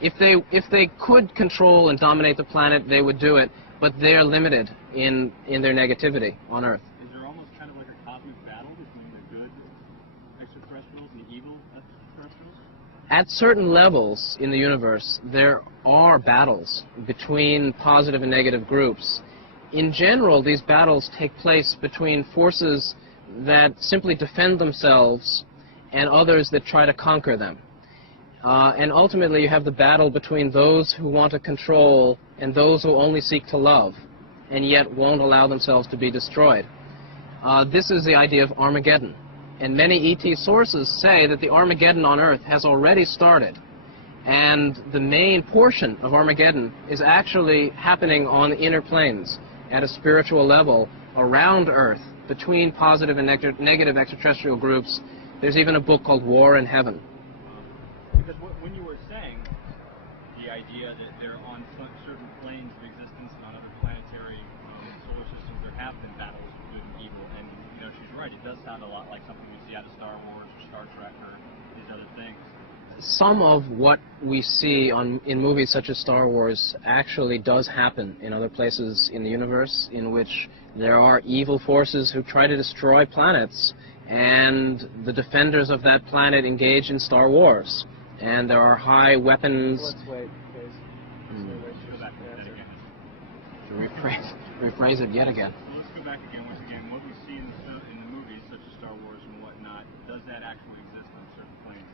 If they could control and dominate the planet, they would do it, but they're limited in their negativity on Earth. Is there almost kind of like a cosmic battle between the good extraterrestrials and the evil extraterrestrials? At certain levels in the universe, there are battles between positive and negative groups. In general, these battles take place between forces that simply defend themselves and others that try to conquer them. And ultimately, you have the battle between those who want to control and those who only seek to love, and yet won't allow themselves to be destroyed. This is the idea of Armageddon. And many ET sources say that the Armageddon on Earth has already started. And the main portion of Armageddon is actually happening on the inner planes, at a spiritual level, around Earth, between positive and negative extraterrestrial groups. There's even a book called War in Heaven. Because when you were saying the idea that they're on certain planes of existence and on other planetary solar systems, there have been battles of good and evil, and you know, she's right, it does sound a lot like something we see out of Star Wars or Star Trek or these other things. Some of what we see in movies such as Star Wars actually does happen in other places in the universe, in which there are evil forces who try to destroy planets, and the defenders of that planet engage in Star Wars. And there are high weapons. Let's wait, please. Go back to that again. To rephrase it yet again. Let's go back again once again. What we see in the movies such as Star Wars and whatnot, does that actually exist on certain planes?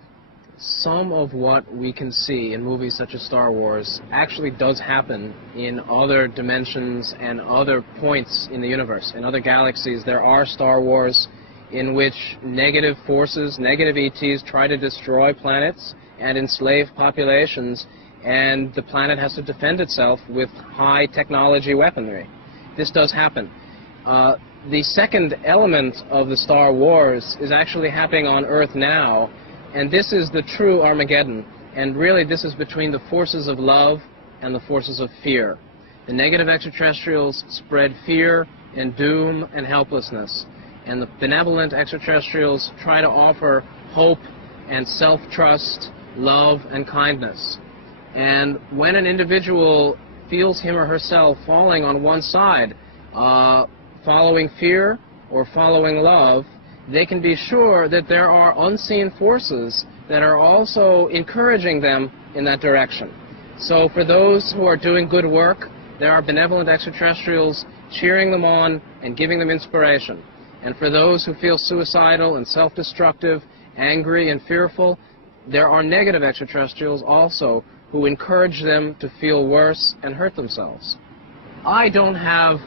Some of what we can see in movies such as Star Wars actually does happen in other dimensions and other points in the universe. In other galaxies, there are Star Wars in which negative forces, negative ETs, try to destroy planets and enslave populations, and the planet has to defend itself with high technology weaponry. This does happen. The second element of the Star Wars is actually happening on Earth now, and this is the true Armageddon. And really, this is between the forces of love and the forces of fear. The negative extraterrestrials spread fear and doom and helplessness, and the benevolent extraterrestrials try to offer hope and self-trust, love and kindness. And when an individual feels him or herself falling on one side, following fear or following love, they can be sure that there are unseen forces that are also encouraging them in that direction. So for those who are doing good work, there are benevolent extraterrestrials cheering them on and giving them inspiration. And for those who feel suicidal and self-destructive, angry and fearful, there are negative extraterrestrials also who encourage them to feel worse and hurt themselves. I don't have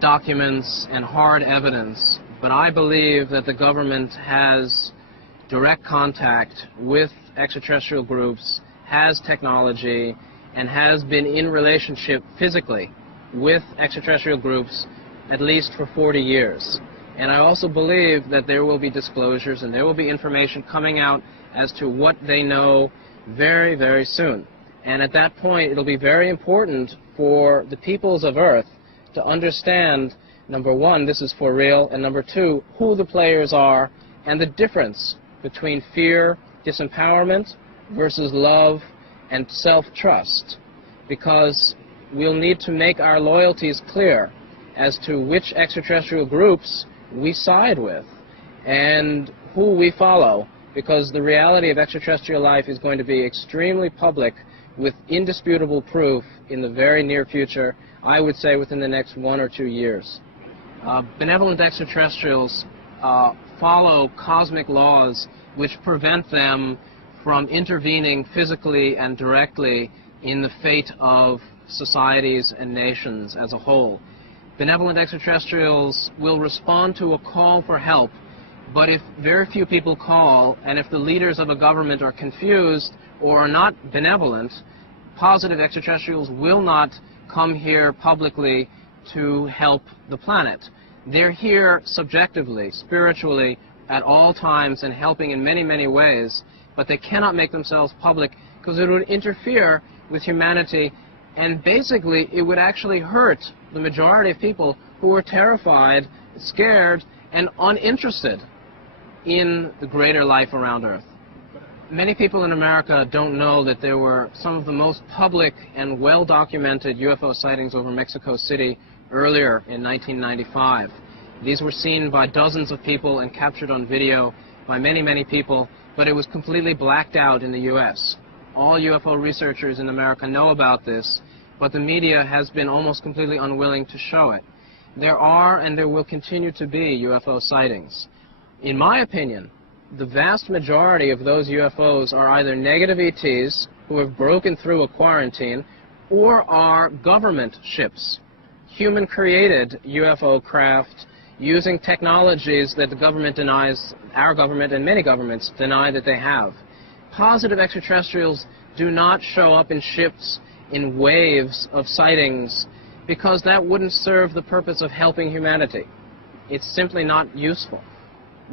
documents and hard evidence, but I believe that the government has direct contact with extraterrestrial groups, has technology, and has been in relationship physically with extraterrestrial groups at least for 40 years. And I also believe that there will be disclosures and there will be information coming out as to what they know very, very soon. And at that point, it'll be very important for the peoples of Earth to understand, number one, this is for real, and number two, who the players are and the difference between fear, disempowerment, versus love and self-trust. Because we'll need to make our loyalties clear as to which extraterrestrial groups we side with and who we follow, because the reality of extraterrestrial life is going to be extremely public with indisputable proof in the very near future, I would say within the next 1 or 2 years. Benevolent extraterrestrials follow cosmic laws which prevent them from intervening physically and directly in the fate of societies and nations as a whole. Benevolent extraterrestrials will respond to a call for help, but if very few people call, and if the leaders of a government are confused or are not benevolent, positive extraterrestrials will not come here publicly to help the planet. They're here subjectively, spiritually, at all times and helping in many, many ways, but they cannot make themselves public because it would interfere with humanity, and basically it would actually hurt the majority of people who are terrified, scared, and uninterested in the greater life around Earth. But Many people in America don't know that there were some of the most public and well-documented UFO sightings over Mexico City earlier in 1995. These were seen by dozens of people and captured on video by many, many people, but it was completely blacked out in the U.S. All UFO researchers in America know about this, but the media has been almost completely unwilling to show it. There are and there will continue to be UFO sightings. In my opinion, the vast majority of those UFOs are either negative ETs who have broken through a quarantine or are government ships, human-created UFO craft using technologies that the government denies, our government and many governments deny that they have. Positive extraterrestrials do not show up in ships in waves of sightings because that wouldn't serve the purpose of helping humanity. It's simply not useful.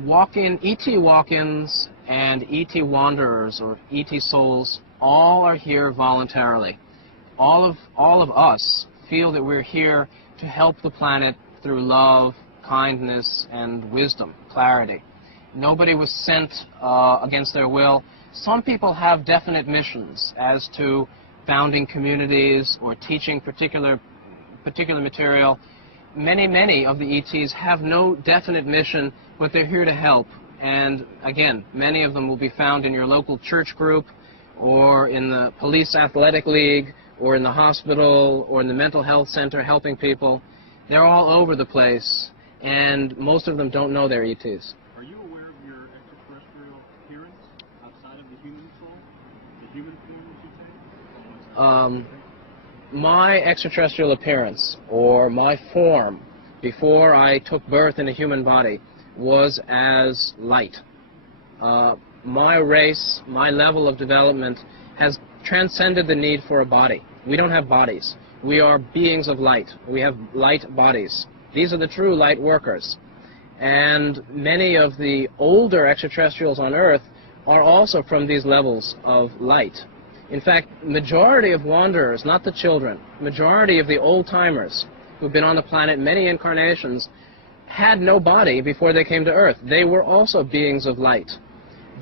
ET walk-ins and ET wanderers or ET souls all are here voluntarily. All of us feel that we're here to help the planet through love, kindness, and wisdom, clarity. Nobody was sent against their will. Some people have definite missions as to founding communities or teaching particular material. Many of the ETs have no definite mission, but they're here to help. And again, many of them will be found in your local church group, or in the police athletic league, or in the hospital, or in the mental health center helping people. They're all over the place, and most of them don't know they're ETs. Are you aware of your extraterrestrial appearance outside of the human soul? The human form, would you say? My extraterrestrial appearance, or my form, before I took birth in a human body, was as light. My race, my level of development has transcended the need for a body. We don't have bodies. We are beings of light. We have light bodies. These are the true light workers. And many of the older extraterrestrials on Earth are also from these levels of light. In fact, majority of wanderers, not the children, majority of the old-timers who've been on the planet many incarnations had no body before they came to Earth. They were also beings of light.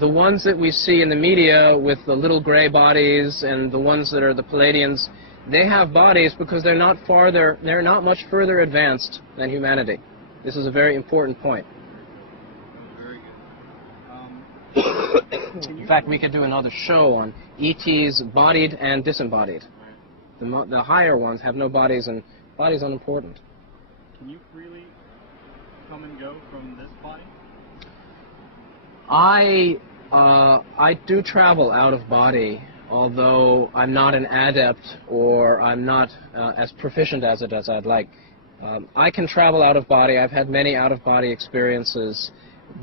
The ones that we see in the media with the little gray bodies and the ones that are the Palladians, they have bodies because they're not much further advanced than humanity. This is a very important point. Very good. In fact, we could do another show on ETs bodied and disembodied. The higher ones have no bodies, and bodies unimportant. Can you freely come and go from this body? I do travel out of body, although I'm not an adept or I'm not as proficient as it as I'd like. I can travel out of body. I've had many out-of-body experiences,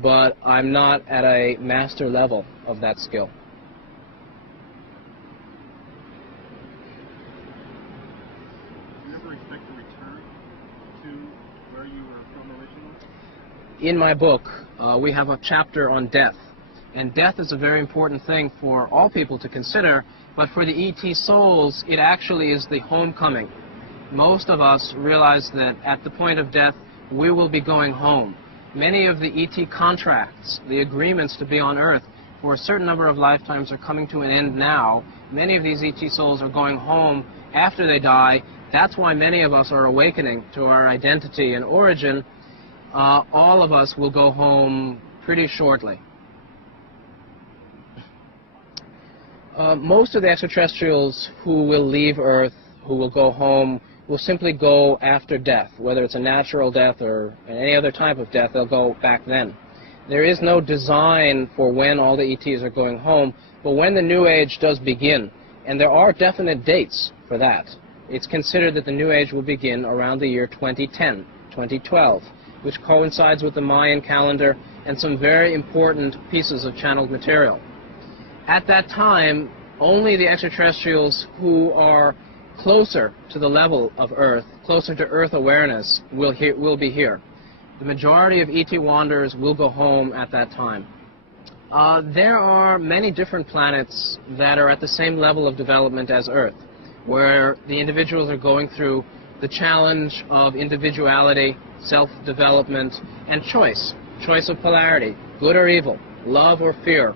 but I'm not at a master level of that skill. Do you ever expect to return to where you were from originally? In my book, we have a chapter on death. And death is a very important thing for all people to consider, but for the ET souls, it actually is the homecoming. Most of us realize that at the point of death, we will be going home. Many of the ET contracts, the agreements to be on Earth for a certain number of lifetimes, are coming to an end now. Many of these ET souls are going home after they die. That's why many of us are awakening to our identity and origin. All of us will go home pretty shortly. Most of the extraterrestrials who will leave Earth, who will go home, will simply go after death. Whether it's a natural death or any other type of death, they'll go back then. There is no design for when all the ETs are going home, but when the New Age does begin, and there are definite dates for that, it's considered that the New Age will begin around the year 2010, 2012, which coincides with the Mayan calendar and some very important pieces of channeled material. At that time, only the extraterrestrials who are closer to the level of Earth, closer to Earth awareness, will be here. The majority of ET wanderers will go home at that time. There are many different planets that are at the same level of development as Earth, where the individuals are going through the challenge of individuality, self-development, and choice of polarity, good or evil, love or fear,